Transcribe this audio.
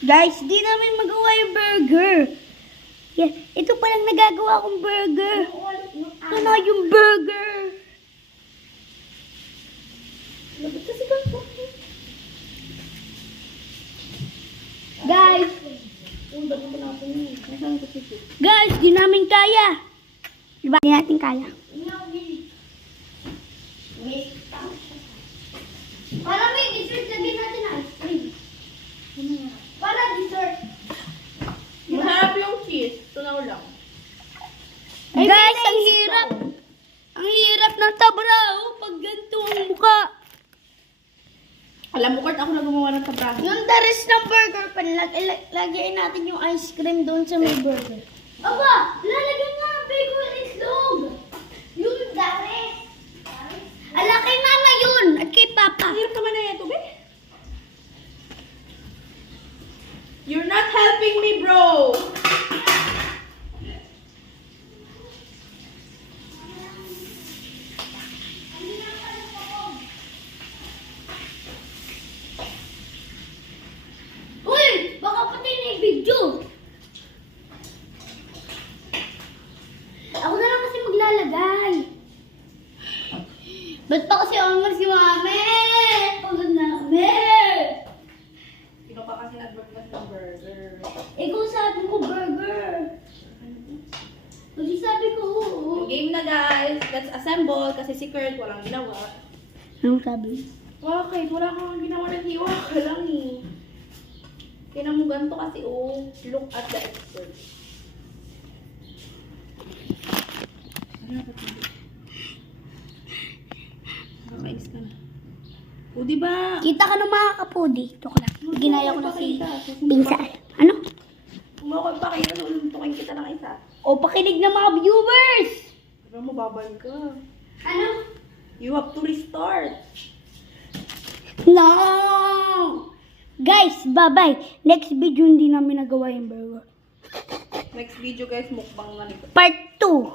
Guys, di namin magawa yung burger. Yeah, ito palang nagagawa kong burger. Ito na yung burger. Labot kasi ganito. Guys, Dami ko natin yun. Nasaan ko si Pete? guys, di namin kaya. Diba? Di natin kaya. Para may dessert, lagyan natin na ice cream. Para dessert. Masarap yung cheese. Tunaw lang. Guys, ang hirap. Ang hirap ng tabraw pag ganito ang mukha. Alam mo, Kurt, ako na gumawa ng tabraho. Yung the rest ng burger pan, lagyan natin yung ice cream doon sa may burger. Aba, lalagyan nga ng bacon islog. Yung the rest. Ala, kay mama yun at kay papa. Hirap naman na ito, be. You're not helping me, bro. Uy, baka pati na yung video. Ako na lang kasi maglalagay. Ba't pa kasi angas si mami? Pagod na kami. Sino pa kasi nag-burger ng burger? Ikaw sabi ko burger. Kasi sabi ko oo. Yung game na, guys. Let's assemble kasi si Kurt walang ginawa. Anong sabi? Bakit? Wala kang ginawa ng hiwa ka lang eh. Kaya mo ganito kasi, oh. Look at the expert. Ano na pati? Nakakainis ka na. O, diba? Kita ka ng mga kapudi. Ito ko lang. Ginaya ko na si Pinsan. Ano? Kung ako ipakita, tuluntukin kita ng isa. O pakinig ng mga viewers! Pero mababal ka. Ano? You have to restart. No! Guys, bye-bye. Next video hindi namin nagawa yung burger. Next video, guys, mukbang na nito. Part 2.